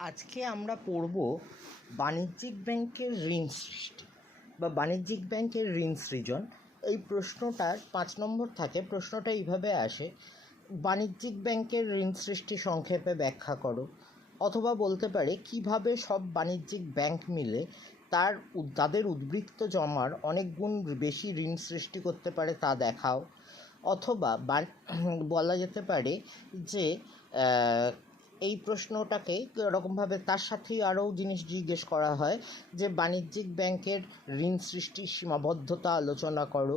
আজকে আমরা পড়ব বাণিজ্যিক ব্যাংকের ঋণ সৃষ্টি বা বাণিজ্যিক ব্যাংকের ঋণ সৃজন। এই প্রশ্নটার 5 নম্বর থাকে। প্রশ্নটা এইভাবে আসে, বাণিজ্যিক ব্যাংকের ঋণ সৃষ্টি সংক্ষেপে ব্যাখ্যা করো। অথবা বলতে পারে কিভাবে সব বাণিজ্যিক ব্যাংক মিলে তাদের উদ্বৃত্ত জমার অনেক গুণ বেশি ঋণ সৃষ্টি করতে পারে তা দেখাও। অথবা বলা যেতে পারে যে এই প্রশ্নটাকে এরকমভাবে তার সাথেই আরও জিনিস জিজ্ঞেস করা হয় যে বাণিজ্যিক ব্যাংকের ঋণ সৃষ্টির সীমাবদ্ধতা আলোচনা করো,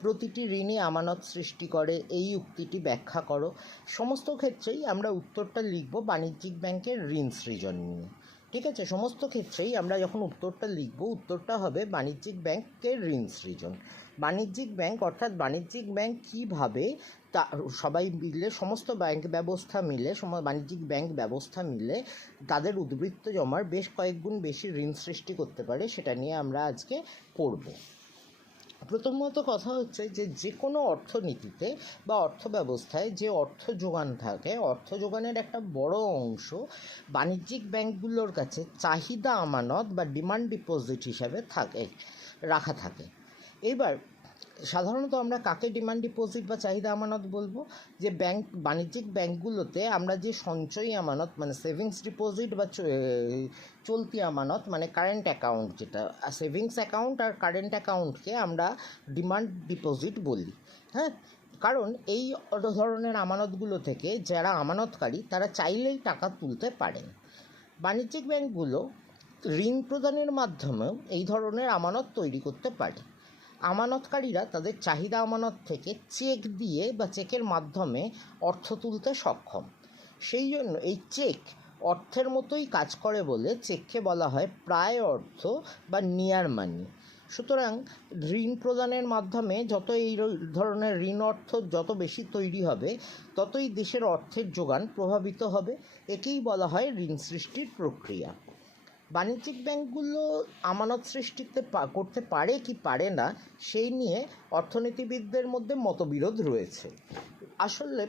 প্রতিটি ঋণই আমানত সৃষ্টি করে, এই উক্তিটি ব্যাখ্যা করো। সমস্ত ক্ষেত্রেই আমরা উত্তরটা লিখব বাণিজ্যিক ব্যাংকের ঋণ সৃজন নিয়ে। ঠিক আছে, সমস্ত ক্ষেত্রেই আমরা যখন উত্তরটা লিখব, উত্তরটা হবে বাণিজ্যিক ব্যাংকের ঋণ সৃজন। বাণিজ্যিক ব্যাংক অর্থাৎ বাণিজ্যিক ব্যাংক কীভাবে তা সবাই মিলে, সমস্ত ব্যাংক ব্যবস্থা মিলে, বাণিজ্যিক ব্যাংক ব্যবস্থা মিলে তাদের উদ্বৃত্ত জমার বেশ কয়েক গুণ বেশি ঋণ সৃষ্টি করতে পারে, সেটা নিয়ে আমরা আজকে পড়ব। প্রথমত কথা হচ্ছে যে কোনো অর্থনীতিতে বা অর্থ ব্যবস্থায় যে অর্থ যোগান থাকে, অর্থ যোগানের একটা বড় অংশ বাণিজ্যিক ব্যাংকগুলোর কাছে চাহিদা আমানত বা ডিমান্ড ডিপোজিট হিসাবে রাখা থাকে। এবার সাধারণত আমরা কাকে ডিমান্ড ডিপোজিট বা চাহিদা আমানত বলবো? যে বাণিজ্যিক ব্যাংকগুলোতে আমরা যে সঞ্চয়ী আমানত মানে সেভিংস ডিপোজিট বা চলতি আমানত মানে কারেন্ট অ্যাকাউন্ট, যেটা সেভিংস অ্যাকাউন্ট আর কারেন্ট অ্যাকাউন্টকে আমরা ডিমান্ড ডিপোজিট বলি। হ্যাঁ, কারণ এই ধরনের আমানতগুলো থেকে যারা আমানতকারী তারা চাইলেই টাকা তুলতে পারেন। বাণিজ্যিক ব্যাংকগুলো ঋণ প্রদানের মাধ্যমেও এই ধরনের আমানত তৈরি করতে পারে। আমানতকারীরা তাদের চাহিদা আমানত থেকে চেক দিয়ে বা চেকের মাধ্যমে অর্থ তুলতে সক্ষম। সেই জন্য এই চেক অর্থের মতোই কাজ করে বলে চেককে বলা হয় প্রায় অর্থ বা নিয়ার মানি। সুতরাং ঋণ প্রদানের মাধ্যমে যত এই ধরনের ঋণ অর্থ যত বেশি তৈরি হবে, ততই দেশের অর্থের যোগান প্রভাবিত হবে। একেই বলা হয় ঋণ সৃষ্টির প্রক্রিয়া। বাণিজ্যিক ব্যাংকগুলো আমানত সৃষ্টিতে করতে পারে কি পারে না, সেই নিয়ে অর্থনীতিবিদদের মধ্যে মতবিরোধ রয়েছে। আসলে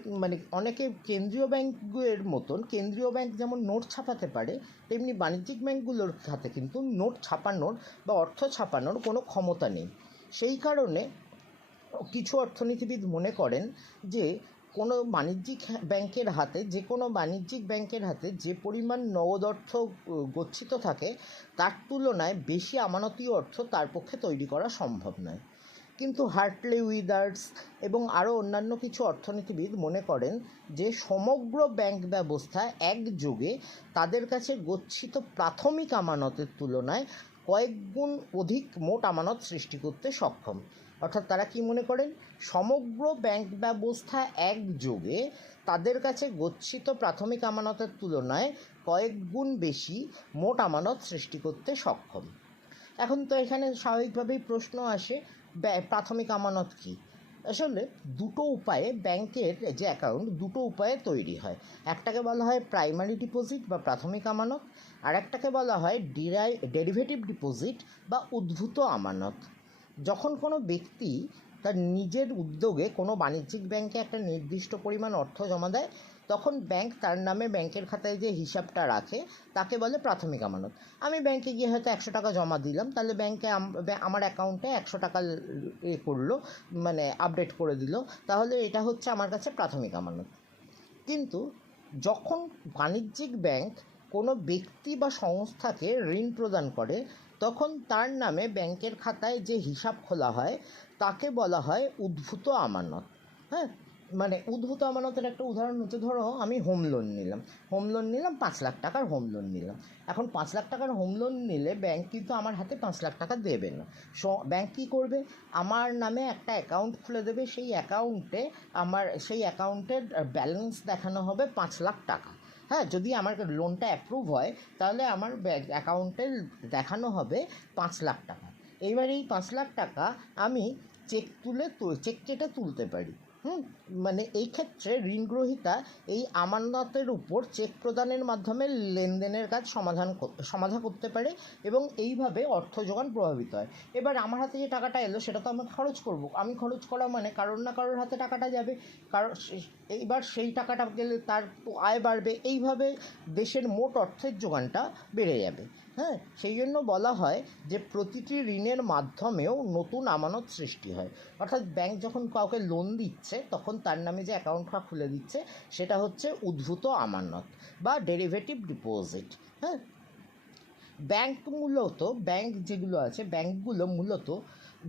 অনেকে কেন্দ্রীয় ব্যাংকের মতন, কেন্দ্রীয় ব্যাংক যেমন নোট ছাপাতে পারে, তেমনি বাণিজ্যিক ব্যাংকগুলোর হাতে কিন্তু নোট ছাপানোর বা অর্থ ছাপানোর কোনো ক্ষমতা নেই। সেই কারণে কিছু অর্থনীতিবিদ মনে করেন যে কোনো বাণিজ্যিক ব্যাংকের হাতে, যে কোনো বাণিজ্যিক ব্যাংকের হাতে যে পরিমাণ নগদ অর্থ গচ্ছিত থাকে, তার তুলনায় বেশি আমানতীয় অর্থ তার পক্ষে তৈরি করা সম্ভব নয়। কিন্তু হার্টলে উইদার্স এবং আরও অন্যান্য কিছু অর্থনীতিবিদ মনে করেন যে সমগ্র ব্যাংক ব্যবস্থা একযোগে তাদের কাছে গচ্ছিত প্রাথমিক আমানতের তুলনায় কয়েক গুণ অধিক মোট আমানত সৃষ্টি করতে সক্ষম। অর্থাৎ তারা কি মনে করেন? সমগ্র ব্যাংক ব্যবস্থা একযোগে তাদের কাছে গচ্ছিত প্রাথমিক আমানতের তুলনায় কয়েক গুণ বেশি মোট আমানত সৃষ্টি করতে সক্ষম। এখন তো এখানে স্বাভাবিকভাবেই প্রশ্ন আসে, প্রাথমিক আমানত কী? আসলে দুটো উপায়ে ব্যাংকের যে অ্যাকাউন্ট, দুটো উপায়ে তৈরি হয়। একটাকে বলা হয় প্রাইমারি ডিপোজিট বা প্রাথমিক আমানত, আর একটাকে বলা হয় ডেরিভেটিভ ডিপোজিট বা উদ্ভূত আমানত। যখন কোনো ব্যক্তি তার নিজের উদ্যোগে কোনো বাণিজ্যিক ব্যাংকে একটা নির্দিষ্ট পরিমাণ অর্থ জমা দেয়, তখন ব্যাংক তার নামে ব্যাংকের খাতায় যে হিসাবটা রাখে তাকে বলে প্রাথমিক আমানত। আমি ব্যাংকে গিয়ে হয়তো 100 টাকা জমা দিলাম, তাহলে ব্যাংকে আমার অ্যাকাউন্টে 100 টাকা করলো, আপডেট করে দিল, তাহলে এটা হচ্ছে আমার কাছে প্রাথমিক আমানত। কিন্তু যখন বাণিজ্যিক ব্যাংক কোনো ব্যক্তি বা সংস্থাকে ঋণ প্রদান করে, তখন তার নামে ব্যাংকের খাতায় যে হিসাব খোলা হয় তাকে বলা হয় উদ্ভূত আমানত। হ্যাঁ, উদ্ভূত আমানতের একটা উদাহরণ হচ্ছে, ধরো আমি হোম লোন নিলাম 5 লাখ টাকার হোম লোন নিলাম। এখন 5 লাখ টাকার হোম লোন নিলে ব্যাংক কিন্তু আমার হাতে 5 লাখ টাকা দেবে না। ব্যাংক কী করবে? আমার নামে একটা অ্যাকাউন্ট খুলে দেবে, সেই অ্যাকাউন্টের ব্যালেন্স দেখানো হবে 5 লাখ টাকা। হ্যাঁ, যদি আমার লোনটা অ্যাপ্রুভ হয় তাহলে আমার অ্যাকাউন্টে দেখানো হবে 5 লাখ টাকা। এইবার এই 5 লাখ টাকা আমি চেক কেটে তুলতে পারি। এই ক্ষেত্রে ঋণগ্রহীতা এই আমানতের উপর চেক প্রদানের মাধ্যমে লেনদেনের কাজ সমাধান করতে পারে এবং এইভাবে অর্থ যোগান প্রভাবিত হয়। এবার আমার হাতে যে টাকাটা এলো সেটা তো আমি খরচ করব। আমি খরচ করা মানে কারোর না কারোর হাতে টাকাটা যাবে, এইবার সেই টাকাটা গেলে তার আয় বাড়বে, এইভাবে দেশের মোট অর্থের যোগানটা বেড়ে যাবে। হ্যাঁ, সেই জন্য বলা হয় যে প্রতিটি ঋণের মাধ্যমেও নতুন আমানত সৃষ্টি হয়। অর্থাৎ ব্যাংক যখন কাউকে লোন দিচ্ছে তখন তার নামে যে অ্যাকাউন্টটা খুলে দিচ্ছে সেটা হচ্ছে উদ্ভূত আমানত বা ডেরিভেটিভ ডিপোজিট। হ্যাঁ, ব্যাংক যেগুলো আছে, ব্যাংকগুলো মূলত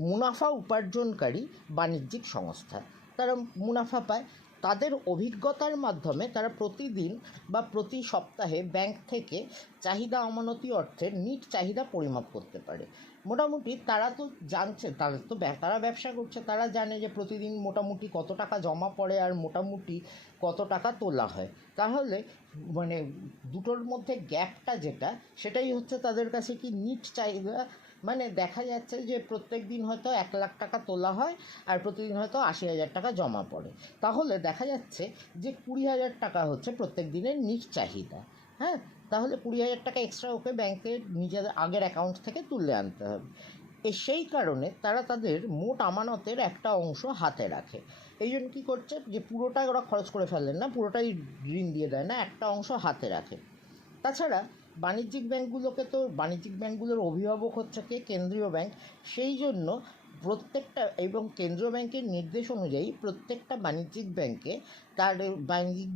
মুনাফা উপার্জনকারী বাণিজ্যিক সংস্থা। তারা মুনাফা পায়, তাদের অভিজ্ঞতার মাধ্যমে তারা প্রতিদিন বা প্রতি সপ্তাহে ব্যাংক থেকে চাহিদা আমানতি অর্থের নিট চাহিদা পরিমাপ করতে পারে। মোটামুটি তারা তো জানছে, তারা ব্যবসা করছে, তারা জানে যে প্রতিদিন মোটামুটি কত টাকা জমা পড়ে আর মোটামুটি কত টাকা তোলা হয়। তাহলে মানে দুটোর মধ্যে গ্যাপটা যেটা, সেটাই হচ্ছে তাদের কাছে কি নিট চাহিদা। মানে দেখা যাচ্ছে যে প্রত্যেক দিন হয়তো 1,00,000 টাকা তোলা হয় আর প্রতিদিন হয়তো 80,000 টাকা জমা পড়ে। তাহলে দেখা যাচ্ছে যে 20,000 টাকা হচ্ছে প্রত্যেক দিনের নিট চাহিদা। হ্যাঁ, তাহলে 20,000 টাকা এক্সট্রা ওকে ব্যাংকের নিজেদের আগের অ্যাকাউন্ট থেকে তুলে আনতে হবে। সেই কারণে তারা তাদের মোট আমানতের একটা অংশ হাতে রাখে। এই জন্য কী করছে যে পুরোটাই ওরা খরচ করে ফেলেন না, পুরোটাই ঋণ দিয়ে দেয় না, একটা অংশ হাতে রাখে। তাছাড়া বাণিজ্যিক ব্যাংকগুলোর অভিভাবক হচ্ছে কে? কেন্দ্রীয় ব্যাংক। সেই জন্য প্রত্যেকটা এবং কেন্দ্রীয় ব্যাংকের নির্দেশ অনুযায়ী প্রত্যেকটা বাণিজ্যিক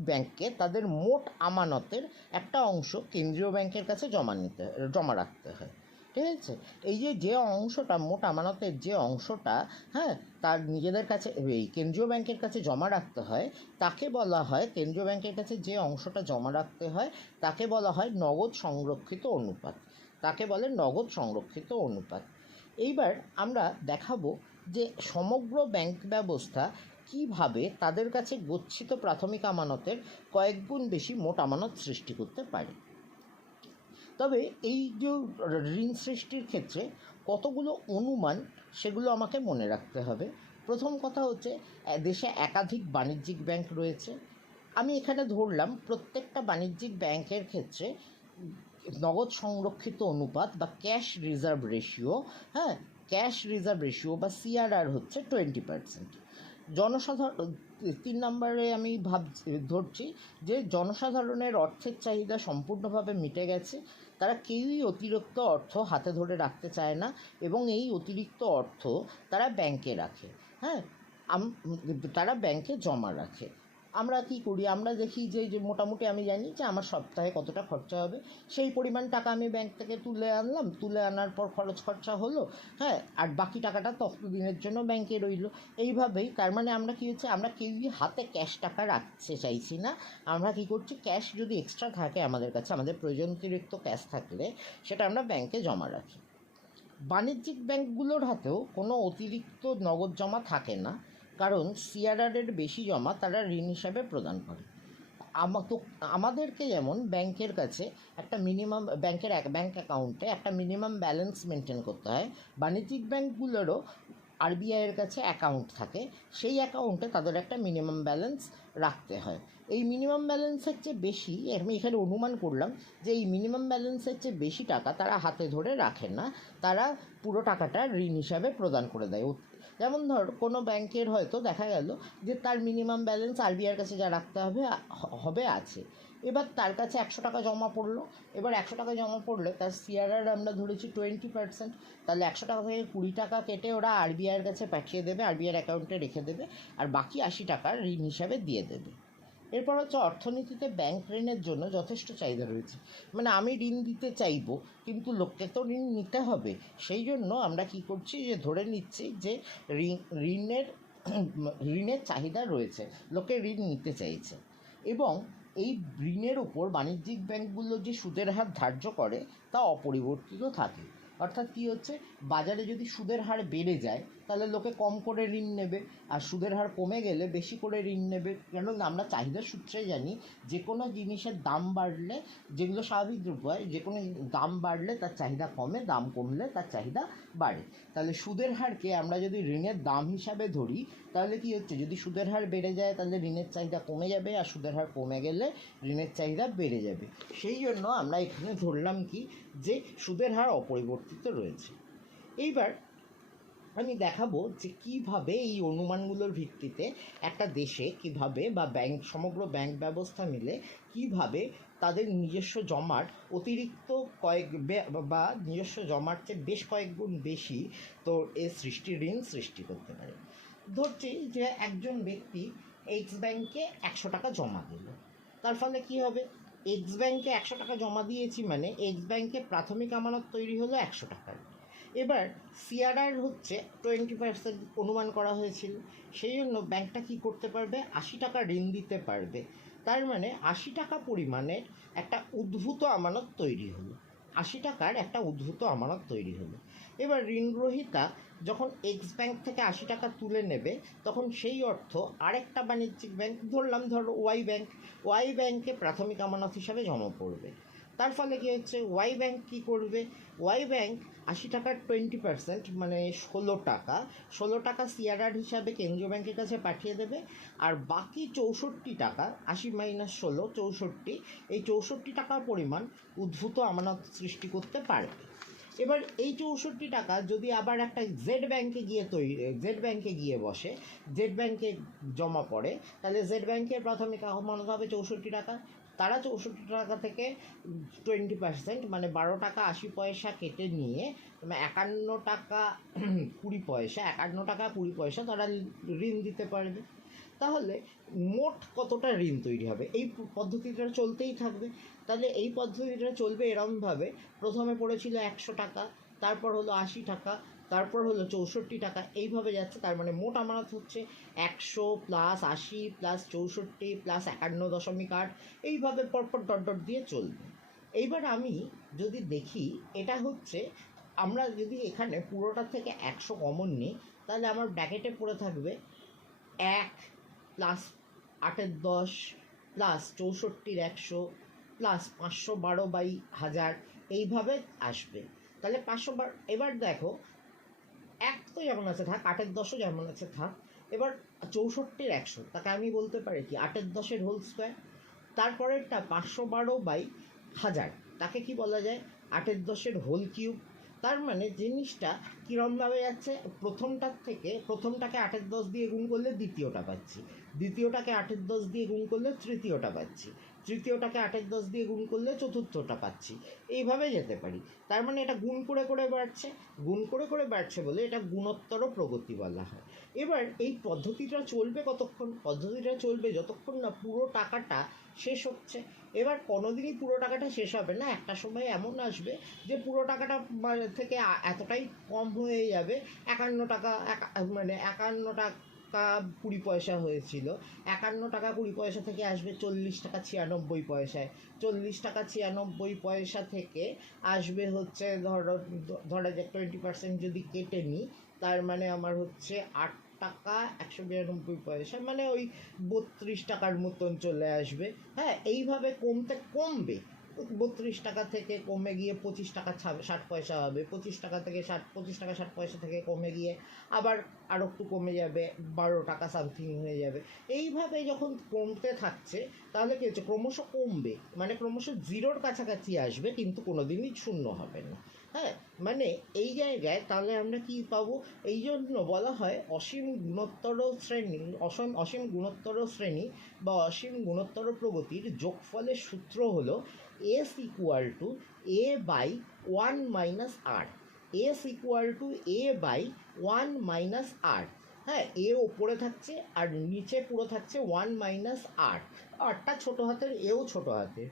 ব্যাংককে তাদের মোট আমানতের একটা অংশ কেন্দ্রীয় ব্যাংকের কাছে জমা রাখতে হয়। ঠিক আছে? এই যে অংশটা মোট আমানতের যে অংশটা, হ্যাঁ, তার নিজেদের কাছে এই কেন্দ্রীয় ব্যাংকের কাছে জমা রাখতে হয়, তাকে বলা হয়, কেন্দ্রীয় ব্যাংকের কাছে যে অংশটা জমা রাখতে হয় তাকে বলা হয় নগদ সংরক্ষিত অনুপাত। এইবার আমরা দেখাবো যে সমগ্র ব্যাংক ব্যবস্থা কিভাবে তাদের কাছে গচ্ছিত প্রাথমিক আমানতের কয়েক গুণ বেশি মোট আমানত সৃষ্টি করতে পারে। তবে এই যে ঋণ সৃষ্টির ক্ষেত্রে কতগুলো অনুমান, সেগুলো আমাকে মনে রাখতে হবে। প্রথম কথা হচ্ছে দেশে একাধিক বাণিজ্যিক ব্যাংক রয়েছে। আমি এখানে ধরলাম প্রত্যেকটা বাণিজ্যিক ব্যাংকের ক্ষেত্রে নগদ সংরক্ষিত অনুপাত বা ক্যাশ রিজার্ভ রেশিও, হ্যাঁ, ক্যাশ রিজার্ভ রেশিও বা CRR হচ্ছে 20%। জনসাধারণ 3 নম্বরে আমি ধরছি যে জনসাধারণের অর্থের চাহিদা সম্পূর্ণভাবে মিটে গেছে। তারা কেউই অতিরিক্ত অর্থ হাতে ধরে রাখতে চায় না এবং এই অতিরিক্ত অর্থ তারা ব্যাংকে রাখে। হ্যাঁ, তারা ব্যাংকে জমা রাখে। আমরা কি করি? আমরা দেখি যে মোটামুটি আমি জানি যে আমার সপ্তাহে কতটা খরচা হবে, সেই পরিমাণ টাকা আমি ব্যাংক থেকে তুলে আনলাম, তুলে আনার পর খরচা হলো, হ্যাঁ, আর বাকি টাকাটা ততদিনের জন্য ব্যাংকে রইল। এইভাবেই তার মানে আমরা কী হচ্ছে, আমরা কেউই হাতে ক্যাশ টাকা রাখতে চাইছি না। আমরা কী করছি, ক্যাশ যদি এক্সট্রা থাকে আমাদের কাছে, আমাদের প্রয়োজন অতিরিক্ত ক্যাশ থাকলে সেটা আমরা ব্যাংকে জমা রাখি। বাণিজ্যিক ব্যাংকগুলোর হাতেও কোনো অতিরিক্ত নগদ জমা থাকে না, কারণ CRR-এর বেশি জমা তারা ঋণ হিসাবে প্রদান করে। আমাদেরকে যেমন ব্যাংকের কাছে একটা মিনিমাম ব্যাংক অ্যাকাউন্টে একটা মিনিমাম ব্যালেন্স মেনটেন করতে হয়, বাণিজ্যিক ব্যাংকগুলোরও RBI-এর কাছে অ্যাকাউন্ট থাকে, সেই অ্যাকাউন্টে তাদের একটা মিনিমাম ব্যালেন্স রাখতে হয়। এই মিনিমাম ব্যালেন্সের চেয়ে বেশি, আমি এখানে অনুমান করলাম যে এই মিনিমাম ব্যালেন্সের চেয়ে বেশি টাকা তারা হাতে ধরে রাখে না, তারা পুরো টাকাটা ঋণ হিসাবে প্রদান করে দেয়। যেমন কোনো ব্যাংকের হয়তো দেখা গেল যে তার মিনিমাম ব্যালেন্স RBI-এর কাছে যা রাখতে হবে আছে, এবার তার কাছে 100 টাকা জমা পড়লো। এবার 100 টাকা জমা পড়লে তার CRR আমরা ধরেছি 20%, তাহলে 100 টাকা থেকে 20 টাকা কেটে ওরা RBI-এর কাছে পাঠিয়ে দেবে, RBI-এর অ্যাকাউন্টে রেখে দেবে, আর বাকি 80 টাকা ঋণ হিসাবে দিয়ে দেবে। এরপর হচ্ছে অর্থনীতিতে ব্যাংক ঋণের জন্য যথেষ্ট চাহিদা রয়েছে। মানে আমি ঋণ দিতে চাইবো কিন্তু লোককে তো ঋণ নিতে হবে, সেই জন্য আমরা কি করছি যে ধরে নিচ্ছি যে ঋণের চাহিদা রয়েছে, লোকে ঋণ নিতে চাইছে, এবং এই ঋণের উপর বাণিজ্যিক ব্যাংকগুলো যে সুদের হার ধার্য করে তা অপরিবর্তিত থাকে। অর্থাৎ কী হচ্ছে, বাজারে যদি সুদের হার বেড়ে যায় তাহলে লোকে কম করে ঋণ নেবে, আর সুদের হার কমে গেলে বেশি করে ঋণ নেবে। কেন আমরা চাহিদার সূত্রে জানি যে কোনো জিনিসের দাম বাড়লে, যেগুলো স্বাভাবিক দ্রব্য হয়, যে কোনো দাম বাড়লে তার চাহিদা কমে, দাম কমলে তার চাহিদা বাড়ে। তাহলে সুদের হারকে আমরা যদি ঋণের দাম হিসাবে ধরি তাহলে কী হচ্ছে, যদি সুদের হার বেড়ে যায় তাহলে ঋণের চাহিদা কমে যাবে, আর সুদের হার কমে গেলে ঋণের চাহিদা বেড়ে যাবে। সেই জন্য আমরা এখানে ধরলাম কি যে সুদের হার অপরিবর্তিত রয়েছে। এইবার আমি দেখাবো যে কিভাবে এই অনুমানগুলোর ভিত্তিতে একটা দেশে কিভাবে বা সমগ্র ব্যাংক ব্যবস্থা মিলে কিভাবে তাদের নিজস্ব জমাট অতিরিক্ত বা নিজস্ব জমার চেয়ে বেশ কয়েক গুণ বেশি তো ঋণ সৃষ্টি করতে পারে। ধরছি যে একজন ব্যক্তি এক্স ব্যাংকে 100 টাকা জমা দিল, তার ফলে কি হবে, এক্স ব্যাংকে 100 টাকা জমা দিয়েছি মানে এক্স ব্যাংকে প্রাথমিক আমানত তৈরি হলো 100 টাকার। এবার সিআরআর হচ্ছে 20% অনুমান করা হয়েছিল, সেই জন্য ব্যাংকটা কী করতে পারবে, 80 টাকা ঋণ দিতে পারবে। তার মানে 80 টাকা পরিমাণের একটা উদ্ভূত আমানত তৈরি হলো, 80 টাকার একটা উদ্ভূত আমানত তৈরি হলো। এবার ঋণগ্রহীতা যখন এক্স ব্যাংক থেকে 80 টাকা তুলে নেবে তখন সেই অর্থ আরেকটা বাণিজ্যিক ব্যাংক, ধরো ওয়াই ব্যাংকে প্রাথমিক আমানত হিসাবে জমা পড়বে। তার ফলে কী হচ্ছে, ওয়াই ব্যাংক কী করবে, ওয়াই ব্যাংক 80 টাকার 20% মানে 16 টাকা সিআরআর হিসাবে কেন্দ্রীয় ব্যাংকের কাছে পাঠিয়ে দেবে, আর বাকি 64 টাকা, 80 মাইনাস 16 64, এই 64 টাকার পরিমাণ উদ্ভূত আমানত সৃষ্টি করতে পারবে। এবার এই 64 টাকা যদি আবার একটা জেড ব্যাংকে গিয়ে বসে, জেড ব্যাংকে জমা পড়ে, তাহলে জেড ব্যাংকের প্রাথমিক আমানত হবে 64 টাকা। তারা 64 টাকা থেকে 20% মানে 12 টাকা 80 পয়সা কেটে নিয়ে 51 টাকা 20 পয়সা তারা ঋণ দিতে পারবে। তাহলে মোট কতটা ঋণ তৈরি হবে, এই পদ্ধতিটা চলতেই থাকবে। তাহলে এই পদ্ধতিটা চলবে এরমভাবে, প্রথমে পড়েছিল 100 টাকা, তারপর হলো 80 টাকা, তারপর হলো 64 টাকা, এইভাবে যাচ্ছে। তার মানে মোট আমানত হচ্ছে 100 প্লাস 80 প্লাস 64 প্লাস 51.8, এইভাবে পরপর ডট ডট দিয়ে চলবে। এইবার আমি যদি দেখি, এটা হচ্ছে আমরা যদি এখানে পুরোটা থেকে 100 কমন নিই, তাহলে আমার ব্র্যাকেটে পড়ে থাকবে 1 প্লাস 8-এর 10 প্লাস 64-র 100 প্লাস 512/1000, এইভাবে আসবে। তাহলে 512। এবার দেখো, 1 তো যেমন আছে থাক, 8-এর 10ও যেমন আছে থাক। এবার 64-র 100, তাকে আমি বলতে পারি কি 8-এর 10-এর হোল স্কোয়ার। তারপরেরটা 512/1000, তাকে কি বলা যায়, 8-এর 10-এর হোল কিউব। তার মানে জিনিসটা কীরমভাবে যাচ্ছে, প্রথমটাকে 8-এর 10 দিয়ে গুণ করলে দ্বিতীয়টা পাচ্ছি, দ্বিতীয়টাকে 8-এর 10 দিয়ে গুণ করলে তৃতীয়টা পাচ্ছি, তৃতীয়টাকে 8-এর 10 দিয়ে গুণ করলে চতুর্থটা পাচ্ছি, এইভাবে যেতে পারি। তার মানে এটা গুণ করে করে বাড়ছে বলে এটা গুণোত্তর প্রগতি বলা হয়। এবার এই পদ্ধতিটা চলবে কতক্ষণ, পদ্ধতিটা চলবে যতক্ষণ না পুরো টাকাটা শেষ হচ্ছে। এবার কোনোদিনই পুরো টাকাটা শেষ হবে না, একটা সময় এমন আসবে যে পুরো টাকাটা থেকে এতটাই কম হয়ে যাবে, 51 টাকা 20 পয়সা হয়েছিল, 51 টাকা 20 পয়সা থেকে আসবে 40 টাকা 96 পয়সায়, 40 টাকা 96 পয়সা থেকে আসবে হচ্ছে ধরা যাক 20% যদি কেটে নিই, তার মানে আমার হচ্ছে 8 টাকা 192 পয়সা, মানে ওই 32 টাকার মতন চলে আসবে। হ্যাঁ, এইভাবে কমবে, 32 টাকা থেকে কমে গিয়ে 25 টাকা 60 পয়সা হবে, 25 টাকা 60 পয়সা থেকে কমে গিয়ে আবার আরও একটু কমে যাবে, 12 টাকা সামথিং হয়ে যাবে। এইভাবে যখন কমতে থাকছে তাহলে কী হচ্ছে, ক্রমশ কমবে, মানে ক্রমশ জিরোর কাছাকাছি আসবে, কিন্তু কোনো দিনই শূন্য হবে না। হ্যাঁ, মানে এই জায়গায় তাহলে আমরা কি পাবো, এই জন্য বলা হয় অসীম গুণোত্তর শ্রেণী বা অসীম গুণোত্তর প্রগতির যোগফলের সূত্র হলো S equal to A by 1 minus R, S equal to A by 1 minus R। হ্যাঁ, এ ওপরে থাকছে আর নিচে পুরো থাকছে 1 মাইনাস R, আরটা ছোটো হাতের, এও ছোটো হাতের।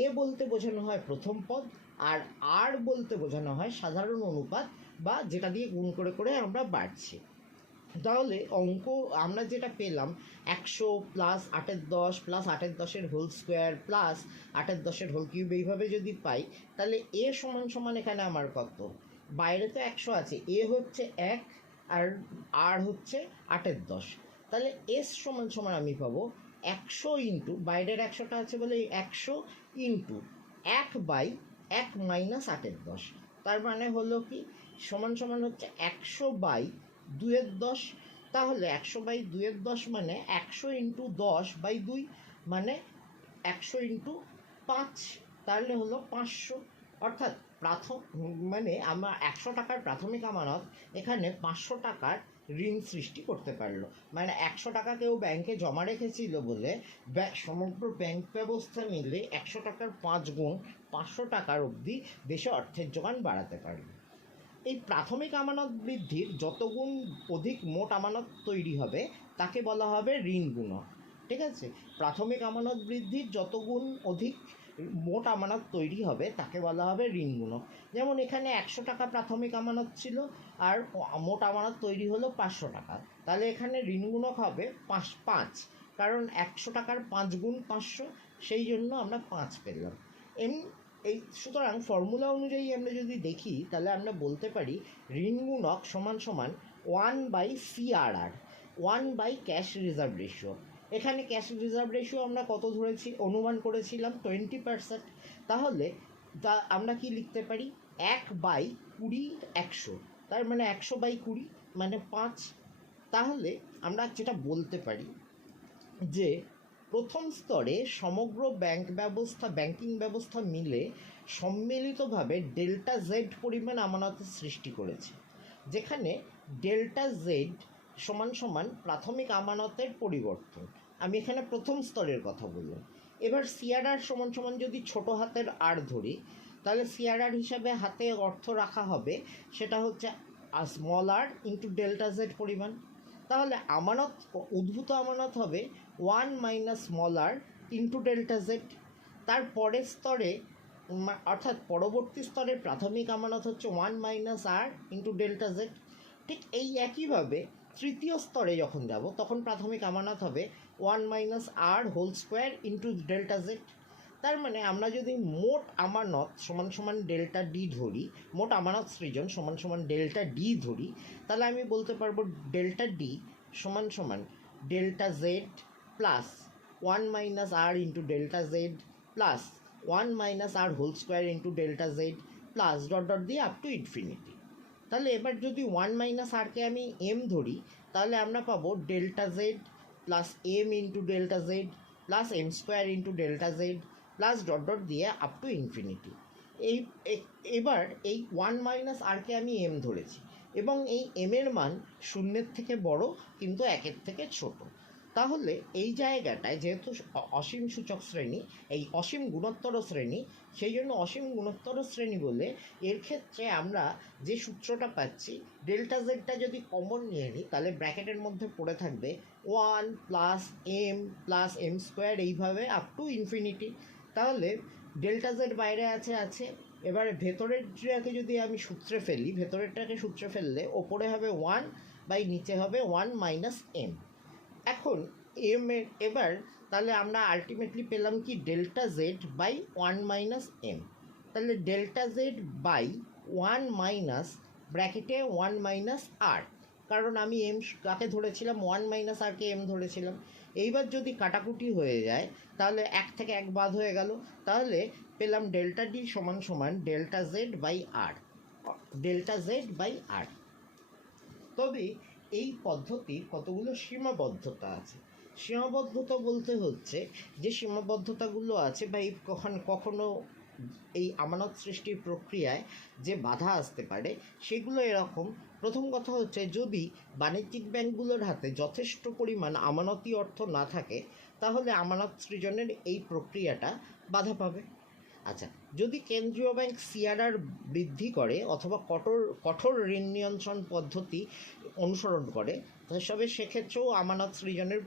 এ বলতে বোঝানো হয় প্রথম পদ, আর আর বলতে বোঝানো হয় সাধারণ অনুপাত, বা যেটা দিয়ে গুণ করে করে আমরা বাড়ছি। তাহলে অঙ্ক আমরা যেটা পেলাম 100 প্লাস 8-এর 10 প্লাস 8-এর 10-এর হোল স্কোয়ার প্লাস 8-এর 10-এর হোল কিউব, এইভাবে যদি পাই, তাহলে এ সমান সমান এখানে আমার কত, বাইরে তো 100 আছে, এ হচ্ছে 1 আর আর হচ্ছে 8-এর 10, তাহলে এস সমান সমান আমি পাবো 100 ইন্টু বাইরের 100টা আছে বলে 100 ইন্টু 1/1 মাইনাস 8-এর 10, তার মানে হলো কি সমান সমান হচ্ছে 100/2-এর 10। তাহলে 100/2-এর 10 মানে 100 ইন্টু 10/2, মানে 100 ইন্টু 5, তাহলে হলো 500। অর্থাৎ মানে আমরা 100 টাকার প্রাথমিক আমানত এখানে 500 টাকার ঋণ সৃষ্টি করতে পারলো। মানে 100 টাকা কেউ ব্যাংকে জমা রেখেছিল বলে সমগ্র ব্যাংক ব্যবস্থা মিলে 100 টাকার 5 গুণ 500 টাকার অবধি দেশে অর্থের যোগান বাড়াতে পারবে। এই প্রাথমিক আমানত বৃদ্ধির যত গুণ অধিক মোট আমানত তৈরি হবে তাকে বলা হবে ঋণ গুণক। ঠিক আছে, প্রাথমিক আমানত বৃদ্ধির যত গুণ অধিক মোট আমানত তৈরি হবে তাকে বলা হবে ঋণ গুণক। যেমন এখানে 100 টাকা প্রাথমিক আমানত ছিল আর মোট আমানত তৈরি হলো 500 টাকা, তাহলে এখানে ঋণ গুণক হবে 5, কারণ 100 টাকার 5 গুণ 500, সেই জন্য আমরা 5 পেলাম। সুতরাং ফর্মুলা অনুযায়ী আমরা যদি দেখি তাহলে আমরা বলতে পারি ঋণ গুণক সমান সমান 1/CRR, 1 ক্যাশ রিজার্ভ রেশিও। এখানে ক্যাশ রিজার্ভ রেশিও আমরা কত ধরেছি, অনুমান করেছিলাম 20%। তাহলে আমরা কি লিখতে পারি 1/20/100, তার মানে 100/20 মানে 5। তাহলে আমরা যেটা বলতে পারি যে প্রথম স্তরে সমগ্র ব্যাংকিং ব্যবস্থা মিলে সম্মিলিতভাবে ডেল্টা জেড পরিমাণ আমানতের সৃষ্টি করেছে, যেখানে ডেল্টা জেড সমান সমান প্রাথমিক আমানতের পরিবর্তন। আমি এখানে প্রথম স্তরের কথা বললাম। এবার সিআরআর সমান সমান যদি ছোট হাতের আর ধরি, তাহলে সিআরআর হিসাবে হাতে অর্থ রাখা হবে সেটা হচ্ছে স্মল আর ইন্টু ডেল্টা জেড পরিমাণ। তাহলে আমানত, উদ্ভূত আমানত হবে 1 - স্মল আর ইন্টু ডেল্টা জেড। তার পরের স্তরে অর্থাৎ পরবর্তী স্তরে প্রাথমিক আমানত হচ্ছে 1 - আর ইন্টু ডেল্টা জেড। ঠিক এই একইভাবে তৃতীয় স্তরে যখন যাব তখন প্রাথমিক আমানত হবে 1 - R whole square into delta Z. তার মানে আমরা যদি মোট আমানত সমান সমান ডেল্টা ডি ধরি, মোট আমানত সৃজন সমান সমান ডেল্টা ডি ধরি, তাহলে আমি বলতে পারবো ডেল্টা ডি সমান সমান delta Z plus 1 - R into delta Z plus 1 - R whole square into delta Z plus dot dot দিয়ে আপ টু ইনফিনিটি। তাহলে এবার যদি 1 - আরকে আমি এম ধরি, তাহলে আমরা পাবো delta Z plus M into delta Z plus M square into delta Z plus dot dot দিয়ে আপ টু ইনফিনিটি। এবার এই 1 - আরকে আমি এম ধরেছি এবং এই এম এর মান 0-এর থেকে বড় কিন্তু 1-এর থেকে ছোট। তাহলে এই জায়গাটায় যেহেতু অসীম সূচক শ্রেণী, এই অসীম গুণোত্তর শ্রেণী, সেই জন্য অসীম গুণোত্তর শ্রেণী বলে এর ক্ষেত্রে আমরা যে সূত্রটা পাচ্ছি, ডেল্টা জেডটা যদি কমন নিয়ে নিই তাহলে ব্র্যাকেটের মধ্যে পড়ে থাকবে 1 প্লাস এম স্কোয়ার, এইভাবে আপ টু ইনফিনিটি। তাহলে ডেল্টা জেড বাইরে আছে। এবারে ভেতরেরটাকে যদি আমি সূত্রে ফেললে ওপরে হবে 1 বাই নিচে হবে 1 - এম। এখন এম এর এবার তাহলে আমরা আলটিমেটলি পেলাম কি ডেল্টা জেড বাই 1 - এম। তাহলে ডেল্টা জেড বাই 1 ব্র্যাকেটে 1 - আর, কারণ আমি এম কাকে ধরেছিলাম, 1 - আরকে এম ধরেছিলাম। এইবার যদি কাটাকুটি হয়ে যায় তাহলে 1 থেকে 1 বাদ হয়ে গেল, তাহলে পেলাম ডেল্টা ডি সমান সমান ডেল্টা জেড বাই আর। তবে এই পদ্ধতির কতগুলো সীমাবদ্ধতা আছে। সীমাবদ্ধতা বলতে হচ্ছে যে সীমাবদ্ধতাগুলো আছে বা এই কখনো এই আমানত সৃষ্টির প্রক্রিয়ায় যে বাধা আসতে পারে সেগুলো এরকম। প্রথম কথা হচ্ছে, যদি বাণিজ্যিক ব্যাংকগুলোর হাতে যথেষ্ট পরিমাণ আমানতি অর্থ না থাকে তাহলে আমানত সৃজনের এই প্রক্রিয়াটা বাধা পাবে। আচ্ছা, যদি কেন্দ্রীয় ব্যাংক সিআরআর বৃদ্ধি করে অথবা কঠোর ঋণ নিয়ন্ত্রণ পদ্ধতি অনুসরণ করে, তবে সেক্ষেত্রেও আমানত সৃজনের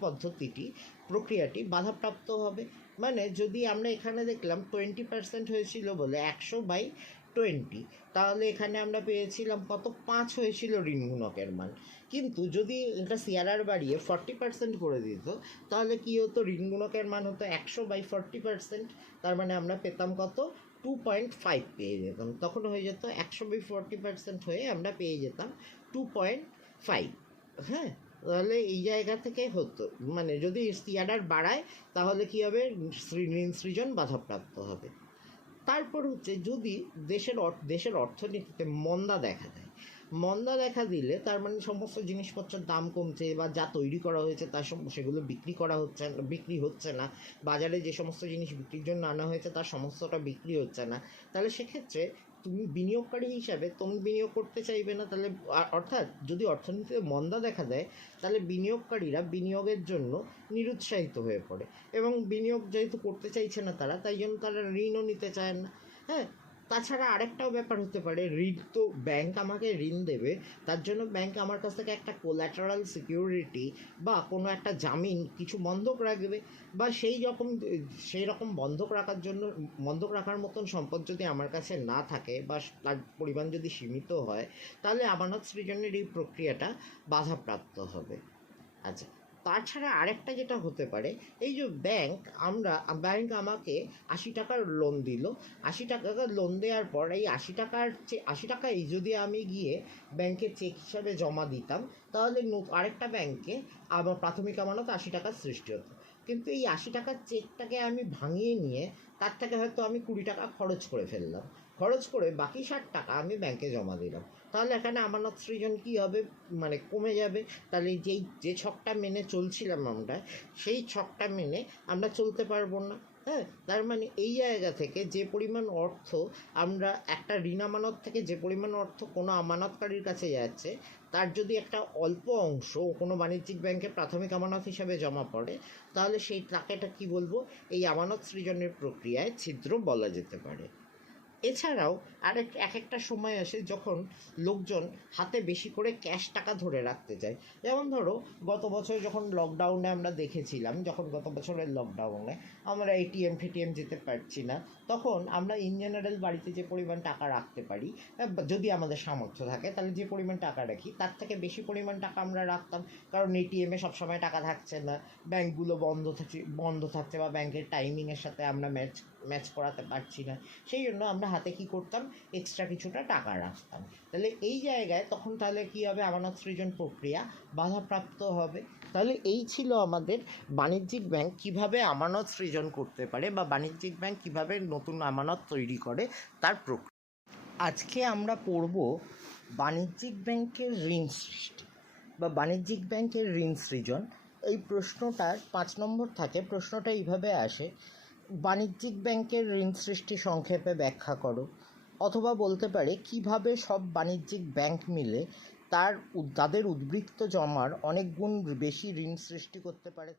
প্রক্রিয়াটি বাধাপ্রাপ্ত হবে। মানে যদি আমরা এখানে দেখলাম 20% হয়েছিল বলে 100/20, তাহলে এখানে আমরা পেয়েছিলাম কত, 5 হয়েছিল ঋণ গুণকের মান। কিন্তু যদি এটা সিআরআর বাড়িয়ে 40% করে দিত তাহলে কী হতো, ঋণ গুণকের মান হতো 100/40%। তার মানে আমরা পেতাম কত, 2.5 পেয়ে যেতাম। তখন হয়ে যেত 100/40% হয়ে আমরা পেয়ে যেতাম 2.5। হ্যাঁ, তাহলে এই জায়গা থেকে হতো, মানে যদি সিআরআর বাড়ায় তাহলে কী হবে, ঋণ সৃজন বাধাপ্রাপ্ত হবে। তারপর হচ্ছে, যদি দেশের অর্থনীতিতে মন্দা দেখা দেয়, মন্দা দেখা দিলে তার মানে সমস্ত জিনিসপত্রের দাম কমছে বা যা তৈরি করা হয়েছে তার সেগুলো বিক্রি হচ্ছে না, বাজারে যে সমস্ত জিনিস বিক্রির জন্য আনা হয়েছে তার সমস্তটা বিক্রি হচ্ছে না, তাহলে সেক্ষেত্রে তুমি বিনিয়োগকারী হিসাবে তুমি বিনিয়োগ করতে চাইবে না। তাহলে অর্থাৎ যদি অর্থনীতিতে মন্দা দেখা দেয় তাহলে বিনিয়োগকারীরা বিনিয়োগের জন্য নিরুৎসাহিত হয়ে পড়ে, এবং বিনিয়োগ যেহেতু করতে চাইছে না তারা, তাই জন্য তারা ঋণও নিতে চায় না। হ্যাঁ, তাছাড়া আরেকটাও ব্যাপার হতে পারে, ঋণ তো ব্যাংক আমাকে ঋণ দেবে, তার জন্য ব্যাংক আমার কাছ থেকে একটা কোল্যাটারাল সিকিউরিটি বা কোনো একটা জামিন কিছু বন্ধক রাখবে, বা সেই রকম বন্ধক রাখার মতন সম্পদ যদি আমার কাছে না থাকে বা তার পরিমাণ যদি সীমিত হয়, তাহলে আমানত সৃজনের এই প্রক্রিয়াটা বাধাপ্রাপ্ত হবে। আচ্ছা, তাছাড়া আরেকটা যেটা হতে পারে, এই যে ব্যাংক আমাকে 80 টাকার লোন দিল, 80 টাকার লোন দেওয়ার পর এই 80 টাকাই যদি আমি গিয়ে ব্যাংকে চেক হিসাবে জমা দিতাম, তাহলে আরেকটা ব্যাংকে আমার প্রাথমিক আমানত 80 টাকার সৃষ্টি হতো। কিন্তু এই 80 টাকার চেকটাকে আমি ভাঙিয়ে নিয়ে তার থেকে হয়তো আমি 20 টাকা খরচ করে ফেললাম, খরচ করে বাকি 60 টাকা আমি ব্যাংকে জমা দিলাম, তাহলে এখানে আমানত সৃজন কী হবে, মানে কমে যাবে। তাহলে যে ছকটা মেনে চলছিলাম আমরা, সেই ছকটা মেনে আমরা চলতে পারবো না। হ্যাঁ, তার মানে এই জায়গা থেকে যে পরিমাণ অর্থ আমরা একটা ঋণ আমানত থেকে যে পরিমাণ অর্থ কোনো আমানতকারীর কাছে যাচ্ছে, তার যদি একটা অল্প অংশ কোনো বাণিজ্যিক ব্যাংকে প্রাথমিক আমানত হিসাবে জমা পড়ে, তাহলে তাকে কী বলবো, এই আমানত সৃজনের প্রক্রিয়ায় ছিদ্র বলা যেতে পারে। এছাড়াও এক একটা সময় আসে যখন লোকজন হাতে বেশি করে ক্যাশ টাকা ধরে রাখতে চায়। যেমন ধরো গত বছর যখন লকডাউনে আমরা দেখেছিলাম, গত বছরের লকডাউনে আমরা ফেটিএম যেতে পারছি না, তখন আমরা ইন জেনারেল বাড়িতে যে পরিমাণ টাকা রাখতে পারি, যদি আমাদের সামর্থ্য থাকে তাহলে যে পরিমাণ টাকা রাখি তার থেকে বেশি পরিমাণ টাকা আমরা রাখতাম, কারণ এটিএমে সবসময় টাকা থাকছে না, ব্যাংকগুলো বন্ধ থাকছে বা ব্যাংকের টাইমিংয়ের সাথে আমরা ম্যাচ করাতে পারছি না, সেই জন্য আমরা হাতে কী করতাম, এক্সট্রা কিছুটা টাকা রাখতাম। তাহলে এই জায়গায় তখন তাহলে কী হবে, আমানত সৃজন প্রক্রিয়া বাধাপ্রাপ্ত হবে। তাহলে এই ছিল আমাদের বাণিজ্যিক ব্যাংক কিভাবে আমানত সৃজন করতে পারে বা বাণিজ্যিক ব্যাংক কিভাবে নতুন আমানত তৈরি করে তার প্রক্রিয়া। আজকে আমরা পড়ব বাণিজ্যিক ব্যাংকের ঋণ সৃষ্টি বা বাণিজ্যিক ব্যাংকের ঋণ সৃজন। এই প্রশ্নটার 5 নম্বর থাকে। প্রশ্নটা এইভাবে আসে, বাণিজ্যিক ব্যাংকের ঋণ সৃষ্টি সংক্ষেপে ব্যাখ্যা করো। অথবা বলতে পারে কিভাবে সব বাণিজ্যিক ব্যাংক মিলে তাদের উদ্বৃত্ত জমার অনেক গুণ বেশি ঋণ সৃষ্টি করতে পারে